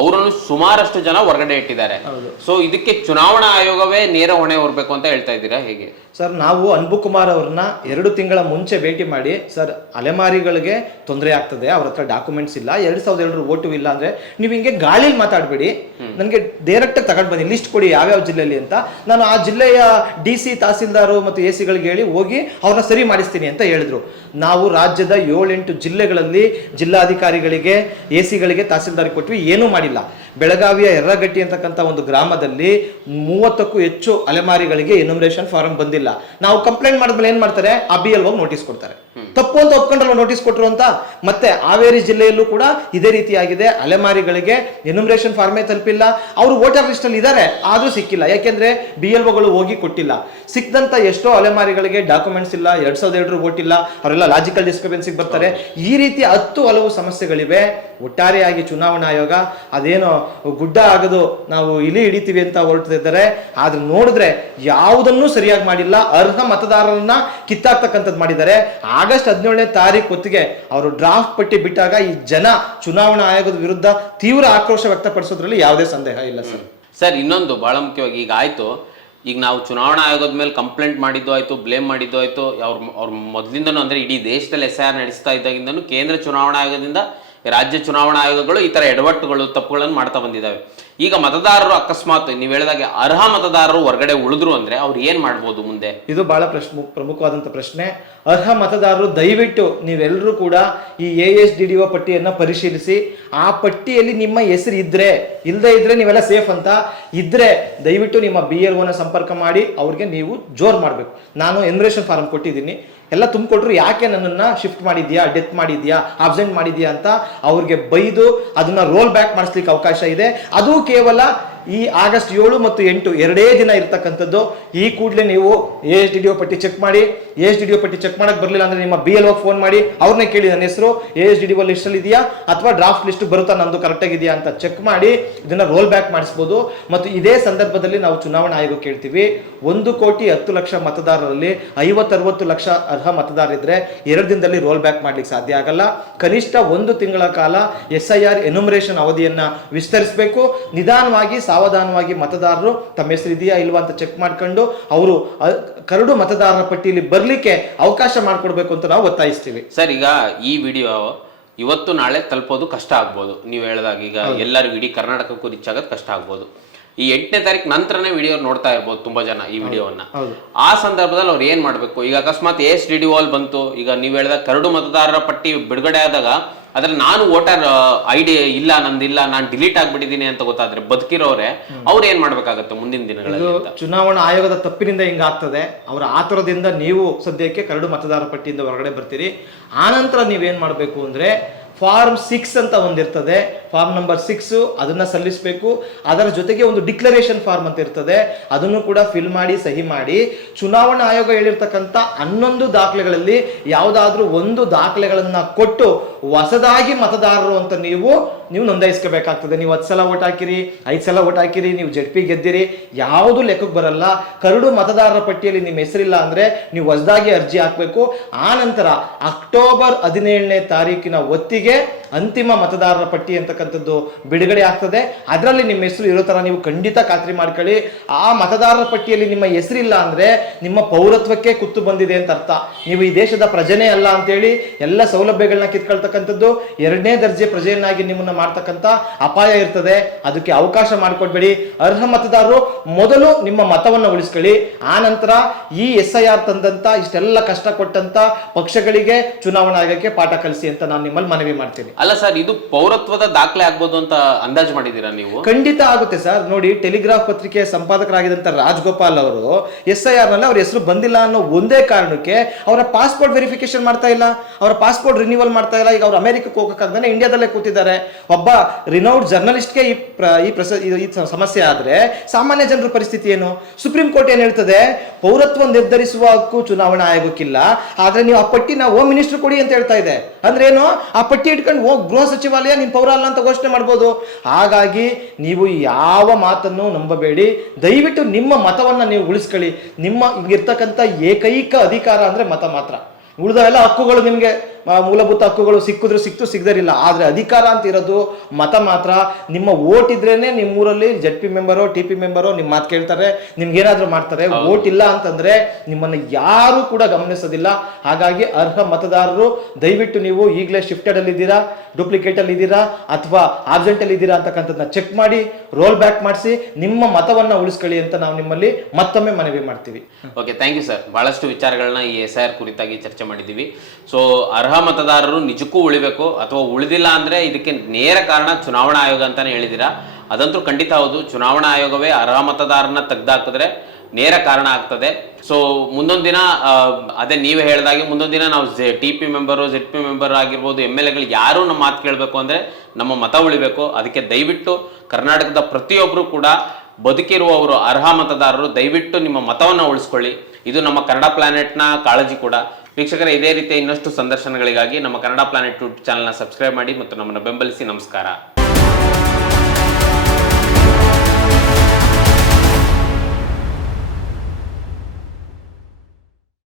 ಅವರನ್ನು ಸುಮಾರಷ್ಟು ಜನ ಹೊರಗಡೆ ಇಟ್ಟಿದ್ದಾರೆ. ಸೊ ಇದಕ್ಕೆ ಚುನಾವಣಾ ಆಯೋಗವೇ ನೇರ ಹೊಣೆ ಹೊರಬೇಕು ಅಂತ ಹೇಳ್ತಾ ಇದ್ದೀರಾ, ಹೇಗೆ ಸರ್? ನಾವು ಅನ್ಬು ಕುಮಾರ್ ಅವ್ರನ್ನ 2 ತಿಂಗಳ ಮುಂಚೆ ಭೇಟಿ ಮಾಡಿ, ಸರ್ ಅಲೆಮಾರಿಗಳಿಗೆ ತೊಂದರೆ ಆಗ್ತದೆ, ಅವ್ರ ಹತ್ರ ಡಾಕ್ಯುಮೆಂಟ್ಸ್ ಇಲ್ಲ, 2002 ವೋಟು ಇಲ್ಲ ಅಂದ್ರೆ ನೀವು ಹಿಂಗೆ ಗಾಳಿಲಿ ಮಾತಾಡಬೇಡಿ, ನನಗೆ ಡೈರೆಕ್ಟ್ ತಗೊಂಡು ಬನ್ನಿ, ಲಿಸ್ಟ್ ಕೊಡಿ ಯಾವ್ಯಾವ ಜಿಲ್ಲೆಯಲ್ಲಿ ಅಂತ. ನಾನು ಆ ಜಿಲ್ಲೆಯ DC, ತಹಸೀಲ್ದಾರು ಮತ್ತು AC ಹೇಳಿ ಹೋಗಿ ಅವ್ರನ್ನ ಸರಿ ಮಾಡಿಸ್ತೀನಿ ಅಂತ ಹೇಳಿದ್ರು. ನಾವು ರಾಜ್ಯದ 7-8 ಜಿಲ್ಲೆಗಳಲ್ಲಿ ಜಿಲ್ಲಾಧಿಕಾರಿಗಳಿಗೆ, AC ತಹಸೀಲ್ದಾರಿಗೆ ಕೊಟ್ವಿ, ಏನೂ ಮಾಡಿಲ್ಲ. ಬೆಳಗಾವಿಯ ಯರ್ರಗಟ್ಟಿ ಅಂತಕ್ಕಂಥ ಒಂದು ಗ್ರಾಮದಲ್ಲಿ 30ಕ್ಕೂ ಹೆಚ್ಚು ಅಲೆಮಾರಿಗಳಿಗೆ ಎನ್ಯುಮರೇಷನ್ ಫಾರಂ ಬಂದಿಲ್ಲ. ನಾವು ಕಂಪ್ಲೇಂಟ್ ಮಾಡಿದ್ಮೇಲೆ ಏನ್ ಮಾಡ್ತಾರೆ, ಆ BLO ನೋಟಿಸ್ ಕೊಡ್ತಾರೆ. ತಪ್ಪು ಅಂತ ಒಪ್ಕೊಂಡ್ರಲ್ಲ ನೋಟಿಸ್ ಕೊಟ್ಟರು ಅಂತ. ಮತ್ತೆ ಹಾವೇರಿ ಜಿಲ್ಲೆಯಲ್ಲೂ ಕೂಡ ಇದೇ ರೀತಿಯಾಗಿದೆ. ಅಲೆಮಾರಿಗಳಿಗೆ ಎನ್ಯುಮರೇಷನ್ ಫಾರ್ಮೇ ತಲುಪಿಲ್ಲ, ಅವರು ವೋಟರ್ ಲಿಸ್ಟ್ ಅಲ್ಲಿ ಇದ್ದಾರೆ, ಆದ್ರೂ ಸಿಕ್ಕಿಲ್ಲ. ಯಾಕೆಂದ್ರೆ BLOಗಳು ಹೋಗಿ ಕೊಟ್ಟಿಲ್ಲ. ಸಿಕ್ಕದಂತ ಎಷ್ಟೋ ಅಲೆಮಾರಿಗಳಿಗೆ ಡಾಕ್ಯುಮೆಂಟ್ಸ್ ಇಲ್ಲ, 2002 ವೋಟ್ ಇಲ್ಲ, ಅವರೆಲ್ಲ ಲಾಜಿಕಲ್ ಡಿಸ್ಕ್ರಿಪೆನ್ಸಿಗೆ ಬರ್ತಾರೆ. ಈ ರೀತಿ 10 ಹಲವು ಸಮಸ್ಯೆಗಳಿವೆ. ಒಟ್ಟಾರೆಯಾಗಿ ಚುನಾವಣಾ ಆಯೋಗ ಅದೇನೋ ಗುಡ್ಡ ಆಗದು ನಾವು ಇಲಿ ಹಿಡಿತೀವಿ ಅಂತ ಹೊರಟಿದ್ದಾರೆ. ಆದ್ರೆ ನೋಡಿದ್ರೆ ಯಾವುದನ್ನೂ ಸರಿಯಾಗಿ ಮಾಡಿಲ್ಲ. ಅರ್ಹ ಮತದಾರರನ್ನ ಕಿತ್ತಾಕ್ತಕ್ಕಂಥದ್ದು ಮಾಡಿದ್ದಾರೆ. ಆಗಸ್ಟ್ 17ನೇ ತಾರೀಕು ಹೊತ್ತಿಗೆ ಅವರು ಡ್ರಾಫ್ಟ್ ಪಟ್ಟಿ ಬಿಟ್ಟಾಗ ಈ ಜನ ಚುನಾವಣಾ ಆಯೋಗದ ವಿರುದ್ಧ ತೀವ್ರ ಆಕ್ರೋಶ ವ್ಯಕ್ತಪಡಿಸೋದ್ರಲ್ಲಿ ಯಾವುದೇ ಸಂದೇಹ ಇಲ್ಲ ಸರ್. ಸರ್ ಇನ್ನೊಂದು ಬಹಳ ಮುಖ್ಯವಾಗಿ, ಈಗ ಆಯ್ತು, ಈಗ ನಾವು ಚುನಾವಣಾ ಆಯೋಗದ ಮೇಲೆ ಕಂಪ್ಲೇಂಟ್ ಮಾಡಿದ್ದು ಆಯ್ತು, ಬ್ಲೇಮ್ ಮಾಡಿದ್ದು ಆಯ್ತು, ಅವ್ರ ಮೊದಲಿಂದನೂ ಅಂದ್ರೆ ಇಡೀ ದೇಶದಲ್ಲಿ SIR ನಡೆಸ್ತಾ ಇದ್ದಾಗಿಂದನೂ ಕೇಂದ್ರ ಚುನಾವಣಾ ಆಯೋಗದಿಂದ ರಾಜ್ಯ ಚುನಾವಣಾ ಆಯೋಗಗಳು ಈ ತರ ಎಡವಟ್ಟುಗಳು, ತಪ್ಪುಗಳನ್ನು ಮಾಡ್ತಾ ಬಂದಿದ್ದಾವೆ. ಈಗ ಮತದಾರರು ಅಕಸ್ಮಾತ್ ನೀವು ಹೇಳಿದಾಗೆ ಅರ್ಹ ಮತದಾರರು ಹೊರಗಡೆ ಉಳಿದ್ರು ಅಂದ್ರೆ ಅವ್ರು ಏನ್ ಮಾಡ್ಬೋದು ಮುಂದೆ? ಇದು ಬಹಳ ಪ್ರಮುಖವಾದಂತ ಪ್ರಶ್ನೆ. ಅರ್ಹ ಮತದಾರರು ದಯವಿಟ್ಟು ನೀವೆಲ್ಲರೂ ಕೂಡ ಈ ASDDO ಪಟ್ಟಿಯನ್ನ ಪರಿಶೀಲಿಸಿ, ಆ ಪಟ್ಟಿಯಲ್ಲಿ ನಿಮ್ಮ ಹೆಸರು ಇದ್ರೆ, ಇಲ್ಲದೆ ಇದ್ರೆ ನೀವೆಲ್ಲ ಸೇಫ್ ಅಂತ ಇದ್ರೆ ದಯವಿಟ್ಟು ನಿಮ್ಮ BLOನ ಸಂಪರ್ಕ ಮಾಡಿ ಅವ್ರಿಗೆ ನೀವು ಜೋರ್ ಮಾಡಬೇಕು. ನಾನು ಎನ್ಯುಮರೇಷನ್ ಫಾರಂ ಕೊಟ್ಟಿದ್ದೀನಿ, ಎಲ್ಲ ತುಂಬಿಕೊಟ್ರು, ಯಾಕೆ ನನ್ನನ್ನು ಶಿಫ್ಟ್ ಮಾಡಿದ್ಯಾ, ಡೆತ್ ಮಾಡಿದ್ಯಾ, ಆಬ್ಸೆಂಟ್ ಮಾಡಿದ್ಯಾ ಅಂತ ಅವ್ರಿಗೆ ಬೈದು ಅದನ್ನ ರೋಲ್ ಬ್ಯಾಕ್ ಮಾಡಿಸ್ಲಿಕ್ಕೆ ಅವಕಾಶ ಇದೆ. ಅದು ಕೇವಲ ಈ ಆಗಸ್ಟ್ 7 ಮತ್ತು 8 ಎರಡೇ ದಿನ ಇರ್ತಕ್ಕಂಥದ್ದು. ಈ ಕೂಡಲೇ ನೀವು ASDDO ಪಟ್ಟಿ ಚೆಕ್ ಮಾಡಿ. ASDDO ಪಟ್ಟಿ ಚೆಕ್ ಮಾಡಕ್ ಬರಲಿಲ್ಲ ಅಂದ್ರೆ ನಿಮ್ಮ BLO ಫೋನ್ ಮಾಡಿ, ಅವ್ರನ್ನೇ ಕೇಳಿ ನನ್ನ ಹೆಸರು ASDDO ಲಿಸ್ಟ್ ಅಲ್ಲಿ ಇದೆಯಾ ಅಥವಾ ಡ್ರಾಫ್ಟ್ ಲಿಸ್ಟ್ ಬರುತ್ತಾ, ನಂದು ಕರೆಕ್ಟ್ ಆಗಿದೆಯಾ ಅಂತ ಚೆಕ್ ಮಾಡಿ ಇದನ್ನ ರೋಲ್ ಬ್ಯಾಕ್ ಮಾಡಿಸಬಹುದು. ಮತ್ತು ಇದೇ ಸಂದರ್ಭದಲ್ಲಿ ನಾವು ಚುನಾವಣಾ ಆಯೋಗ ಕೇಳ್ತೀವಿ, 1,10,00,000 ಮತದಾರರಲ್ಲಿ 50-60 ಲಕ್ಷ ಅರ್ಹ ಮತದಾರರಿದ್ರೆ 2 ದಿನದಲ್ಲಿ ರೋಲ್ ಬ್ಯಾಕ್ ಮಾಡ್ಲಿಕ್ಕೆ ಸಾಧ್ಯ ಆಗಲ್ಲ. ಕನಿಷ್ಠ 1 ತಿಂಗಳ ಕಾಲ SIR ಎನ್ಯುಮರೇಷನ್ ಅವಧಿಯನ್ನ ವಿಸ್ತರಿಸಬೇಕು. ನಿಧಾನವಾಗಿ ಸಾವಧಾನವಾಗಿ ಮತದಾರರು ತಮ್ಮ ಹೆಸರು ಇದೆಯಾ ಇಲ್ವಾ ಅಂತ ಚೆಕ್ ಮಾಡ್ಕೊಂಡು ಅವರು ಕರಡು ಮತದಾರರ ಪಟ್ಟಿಯಲ್ಲಿ ಬರ್ಲಿಕ್ಕೆ ಅವಕಾಶ ಮಾಡಿಕೊಡ್ಬೇಕು ಅಂತ ನಾವು ಒತ್ತಾಯಿಸ್ತೀವಿ. ಸರ್ ಈಗ ಈ ವಿಡಿಯೋ ಇವತ್ತು ನಾಳೆ ತಲುಪೋದು ಕಷ್ಟ ಆಗ್ಬೋದು, ನೀವು ಹೇಳಿದಾಗ ಈಗ ಎಲ್ಲರಿಗೂ ಇಡೀ ಕರ್ನಾಟಕಕ್ಕೂ ರೀಚ್ ಆಗೋದು ಕಷ್ಟ ಆಗ್ಬೋದು. ಈ 8ನೇ ತಾರೀಕು ನಂತರನೇ ವಿಡಿಯೋ ನೋಡ್ತಾ ಇರ್ಬೋದು ತುಂಬಾ ಜನ ಈ ವಿಡಿಯೋವನ್ನ. ಆ ಸಂದರ್ಭದಲ್ಲಿ ಅವ್ರು ಏನ್ ಮಾಡ್ಬೇಕು? ಈಗ ಅಕಸ್ಮಾತ್ ASDDO ಅಲ್ಲಿ ಬಂತು, ಈಗ ನೀವು ಹೇಳಿದ ಕರಡು ಮತದಾರರ ಪಟ್ಟಿ ಬಿಡುಗಡೆ ಆದಾಗ ಅದ್ರಲ್ಲಿ ನಾನು ವೋಟರ್ ID ಇಲ್ಲ, ನಂದಿಲ್ಲ, ನಾನು ಡಿಲೀಟ್ ಆಗ್ಬಿಟ್ಟಿದ್ದೀನಿ ಅಂತ ಗೊತ್ತಾದ್ರೆ ಬದುಕಿರೋರೆ ಅವ್ರು ಏನ್ ಮಾಡ್ಬೇಕಾಗತ್ತೆ ಮುಂದಿನ ದಿನಗಳಲ್ಲಿ? ಚುನಾವಣಾ ಆಯೋಗದ ತಪ್ಪಿನಿಂದ ಹಿಂಗಾಗ್ತದೆ. ಅವರ ಆತುರದಿಂದ ನೀವು ಸದ್ಯಕ್ಕೆ ಕರಡು ಮತದಾರರ ಪಟ್ಟಿಯಿಂದ ಹೊರಗಡೆ ಬರ್ತೀರಿ. ಆನಂತರ ನೀವೇನ್ ಮಾಡ್ಬೇಕು ಅಂದ್ರೆ ಫಾರ್ಮ್ 6 ಅಂತ ಒಂದಿರ್ತದೆ, ಫಾರ್ಮ್ ನಂಬರ್ 6 ಅದನ್ನ ಸಲ್ಲಿಸಬೇಕು. ಅದರ ಜೊತೆಗೆ ಒಂದು ಡಿಕ್ಲರೇಷನ್ ಫಾರ್ಮ್ ಅಂತ ಇರ್ತದೆ, ಅದನ್ನು ಕೂಡ ಫಿಲ್ ಮಾಡಿ ಸಹಿ ಮಾಡಿ ಚುನಾವಣಾ ಆಯೋಗ ಹೇಳಿರ್ತಕ್ಕಂಥ 11 ದಾಖಲೆಗಳಲ್ಲಿ ಯಾವುದಾದ್ರೂ ಒಂದು ದಾಖಲೆಗಳನ್ನ ಕೊಟ್ಟು ಹೊಸದಾಗಿ ಮತದಾರರು ಅಂತ ನೀವು ನೋಂದಾಯಿಸ್ಕೋಬೇಕಾಗ್ತದೆ. ನೀವು 10 ಸಲ ಓಟ್ ಹಾಕಿರಿ, 5 ಸಲ ಓಟ್ ಹಾಕಿರಿ, ನೀವು ZP ಗೆದ್ದಿರಿ, ಯಾವುದು ಲೆಕ್ಕಕ್ಕೆ ಬರಲ್ಲ. ಕರಡು ಮತದಾರರ ಪಟ್ಟಿಯಲ್ಲಿ ನಿಮ್ಮ ಹೆಸರಿಲ್ಲ ಅಂದ್ರೆ ನೀವು ಹೊಸದಾಗಿ ಅರ್ಜಿ ಹಾಕಬೇಕು. ಆ ನಂತರ ಅಕ್ಟೋಬರ್ 17ನೇ ತಾರೀಕಿನ ಹೊತ್ತಿಗೆ ಅಂತಿಮ ಮತದಾರರ ಪಟ್ಟಿ ಅಂತಕ್ಕಂಥದ್ದು ಬಿಡುಗಡೆ ಆಗ್ತದೆ. ಅದರಲ್ಲಿ ನಿಮ್ಮ ಹೆಸರು ಇರೋ ತರ ನೀವು ಖಂಡಿತ ಖಾತ್ರಿ ಮಾಡ್ಕೊಳ್ಳಿ. ಆ ಮತದಾರರ ಪಟ್ಟಿಯಲ್ಲಿ ನಿಮ್ಮ ಹೆಸರಿಲ್ಲ ಅಂದ್ರೆ ನಿಮ್ಮ ಪೌರತ್ವಕ್ಕೆ ಕುತ್ತು ಬಂದಿದೆ ಅಂತ ಅರ್ಥ. ನೀವು ಈ ದೇಶದ ಪ್ರಜೆನೇ ಅಲ್ಲ ಅಂತೇಳಿ ಎಲ್ಲ ಸೌಲಭ್ಯಗಳನ್ನ ಕಿತ್ಕೊಳ್ತಕ್ಕಂಥದ್ದು, 2ನೇ ದರ್ಜೆ ಪ್ರಜೆಯನ್ನಾಗಿ ನಿಮ್ಮನ್ನ ಮಾಡ್ತಕ್ಕಂಥ ಅಪಾಯ ಇರ್ತದೆ. ಅದಕ್ಕೆ ಅವಕಾಶ ಮಾಡಿಕೊಡ್ಬೇಡಿ. ಅರ್ಹ ಮತದಾರರು ಮೊದಲು ನಿಮ್ಮ ಮತವನ್ನ ಉಳಿಸ್ಕೊಳ್ಳಿ. ಆ ನಂತರ ಈ SIR ತಂದಂತ ಇಷ್ಟೆಲ್ಲ ಕಷ್ಟ ಕೊಟ್ಟಂತ ಪಕ್ಷಗಳಿಗೆ ಚುನಾವಣಾ ಆಯೋಗಕ್ಕೆ ಪಾಠ ಕಲಿಸಿ ಅಂತ ನಾನು ನಿಮ್ಮಲ್ಲಿ ಮನವಿ ಮಾಡ್ತೀನಿ. ಅಲ್ಲ ಸರ್, ಇದು ಪೌರತ್ವದ ದಾಖಲೆ ಆಗ್ಬೋದು ಅಂತ ಅಂದಾಜು ಮಾಡಿದ್ದೀರಾ ನೀವು? ಖಂಡಿತ ಆಗುತ್ತೆ ಸರ್. ನೋಡಿ, ಟೆಲಿಗ್ರಾಫ್ ಪತ್ರಿಕೆಯ ಸಂಪಾದಕರಾಗಿದ್ದಂತ ರಾಜ್ಗೋಪಾಲ್ ಅವರು SIR ನಲ್ಲಿ ಅವ್ರ ಹೆಸರು ಬಂದಿಲ್ಲ ಅನ್ನೋ ಒಂದೇ ಕಾರಣಕ್ಕೆ ಅವರ ಪಾಸ್ಪೋರ್ಟ್ ವೆರಿಫಿಕೇಶನ್ ಮಾಡ್ತಾ ಇಲ್ಲ, ಅವರ ಪಾಸ್ಪೋರ್ಟ್ ರಿನ್ಯೂವಲ್ ಮಾಡ್ತಾ ಇಲ್ಲ. ಈಗ ಅವ್ರು ಅಮೆರಿಕಕ್ಕೆ ಹೋಗಕ್ಕಾಗ್ದಾನೆ ಇಂಡಿಯಾದಲ್ಲೇ ಕೂತಿದ್ದಾರೆ. ಒಬ್ಬ ರಿನೌಡ್ ಜರ್ನಲಿಸ್ಟ್ಗೆ ಈ ಸಮಸ್ಯೆ ಆದ್ರೆ ಸಾಮಾನ್ಯ ಜನರ ಪರಿಸ್ಥಿತಿ ಏನು? ಸುಪ್ರೀಂ ಕೋರ್ಟ್ ಏನ್ ಹೇಳ್ತದೆ? ಪೌರತ್ವ ನಿರ್ಧರಿಸುವ ಹಕ್ಕು ಚುನಾವಣಾ ಆಯೋಗಕ್ಕಿಲ್ಲ, ಆದ್ರೆ ನೀವು ಆ ಪಟ್ಟಿನ ಹೋಮ್ ಮಿನಿಸ್ಟರ್ ಕೊಡಿ ಅಂತ ಹೇಳ್ತಾ ಇದೆ. ಅಂದ್ರೆ ಏನು? ಆ ಪಟ್ಟಿ ಇಟ್ಕೊಂಡು ಹೋಗಿ ಗೃಹ ಸಚಿವಾಲಯ ನಿಮ್ ಪೌರ ಅಲ್ಲ ಅಂತ ಘೋಷಣೆ ಮಾಡ್ಬೋದು. ಹಾಗಾಗಿ ನೀವು ಯಾವ ಮಾತನ್ನು ನಂಬಬೇಡಿ. ದಯವಿಟ್ಟು ನಿಮ್ಮ ಮತವನ್ನ ನೀವು ಉಳಿಸ್ಕೊಳ್ಳಿ. ನಿಮ್ಮ ಇರ್ತಕ್ಕಂಥ ಏಕೈಕ ಅಧಿಕಾರ ಅಂದ್ರೆ ಮತ ಮಾತ್ರ. ಉಳಿದ ಎಲ್ಲ ಹಕ್ಕುಗಳು ನಿಮ್ಗೆ ಮೂಲಭೂತ ಹಕ್ಕುಗಳು ಸಿಕ್ಕಿದ್ರು ಸಿಕ್ತು, ಸಿಗದಿರಿಲ್ಲ. ಆದ್ರೆ ಅಧಿಕಾರ ಅಂತ ಇರೋದು ಮತ ಮಾತ್ರ. ನಿಮ್ಮ ಓಟ್ ಇದ್ರೇನೆ ನಿಮ್ಮೂರಲ್ಲಿ ZP ಮೆಂಬರೋ TP ಮೆಂಬರೋ ನಿಮ್ಮ ಮಾತು ಕೇಳ್ತಾರೆ, ನಿಮ್ಗೆ ಏನಾದ್ರೂ ಮಾಡ್ತಾರೆ. ಓಟ್ ಇಲ್ಲ ಅಂತಂದ್ರೆ ನಿಮ್ಮನ್ನ ಯಾರು ಕೂಡ ಗಮನಿಸೋದಿಲ್ಲ. ಹಾಗಾಗಿ ಅರ್ಹ ಮತದಾರರು ದಯವಿಟ್ಟು ನೀವು ಈಗಲೇ ಶಿಫ್ಟೆಡ್ ಅಲ್ಲಿ ಇದ್ದೀರಾ, ಡೂಪ್ಲಿಕೇಟ್ ಅಲ್ಲಿ ಇದ್ದೀರಾ ಅಥವಾ ಆಬ್ಸೆಂಟ್ ಅಲ್ಲಿ ಇದ್ದೀರಾ ಅಂತಕ್ಕಂಥದ್ದನ್ನ ಚೆಕ್ ಮಾಡಿ ರೋಲ್ ಬ್ಯಾಕ್ ಮಾಡಿಸಿ ನಿಮ್ಮ ಮತವನ್ನ ಉಳಿಸ್ಕೊಳ್ಳಿ ಅಂತ ನಾವು ನಿಮ್ಮಲ್ಲಿ ಮತ್ತೊಮ್ಮೆ ಮನವಿ ಮಾಡ್ತೀವಿ. Okay, thank you sir. ಬಹಳಷ್ಟು ವಿಚಾರಗಳನ್ನ ಈ SIR ಕುರಿತಾಗಿ ಚರ್ಚೆ ಮಾಡಿದ್ದೀವಿ. ಸೊ ಅರ್ಹ ಮತದಾರರು ನಿಜಕ್ಕೂ ಉಳಿಬೇಕು ಅಥವಾ ಉಳಿದಿಲ್ಲ ಅಂದ್ರೆ ಇದಕ್ಕೆ ನೇರ ಕಾರಣ ಚುನಾವಣಾ ಆಯೋಗ ಅಂತಾನೆ ಹೇಳಿದಿರಾ. ಅದಂತೂ ಖಂಡಿತ ಹೌದು. ಚುನಾವಣಾ ಆಯೋಗವೇ ಅರ್ಹ ಮತದಾರನ ತೆಗೆದಾಕಿದ್ರೆ ನೇರ ಕಾರಣ ಆಗ್ತದೆ. ಸೊ ಮುಂದೊಂದು ದಿನ ಅದೇ ನೀವೇ ಹೇಳಿದಾಗೆ ಮುಂದೊಂದು ದಿನ ನಾವು TP ಮೆಂಬರು ZP ಮೆಂಬರ್ ಆಗಿರ್ಬೋದು, MLAಗಳು ಯಾರು ನಮ್ಮ ಮಾತು ಕೇಳಬೇಕು ಅಂದ್ರೆ ನಮ್ಮ ಮತ ಉಳಿಬೇಕು. ಅದಕ್ಕೆ ದಯವಿಟ್ಟು ಕರ್ನಾಟಕದ ಪ್ರತಿಯೊಬ್ಬರು ಕೂಡ ಬದುಕಿರುವವರು ಅರ್ಹ ಮತದಾರರು ದಯವಿಟ್ಟು ನಿಮ್ಮ ಮತವನ್ನು ಉಳಿಸ್ಕೊಳ್ಳಿ. ಇದು ನಮ್ಮ ಕನ್ನಡ ಪ್ಲಾನೆಟ್ನ ಕಾಳಜಿ ಕೂಡ. ವೀಕ್ಷಕರೇ, ಇದೇ ರೀತಿಯ ಇನ್ನಷ್ಟು ಸಂದರ್ಶನಗಳಿಗಾಗಿ ನಮ್ಮ ಕನ್ನಡ ಪ್ಲಾನೆಟ್ ಯೂಟ್ಯೂಬ್ ಚಾನಲ್ನ ಸಬ್ಸ್ಕ್ರೈಬ್ ಮಾಡಿ ಮತ್ತು ನಮ್ಮನ್ನು ಬೆಂಬಲಿಸಿ. ನಮಸ್ಕಾರ.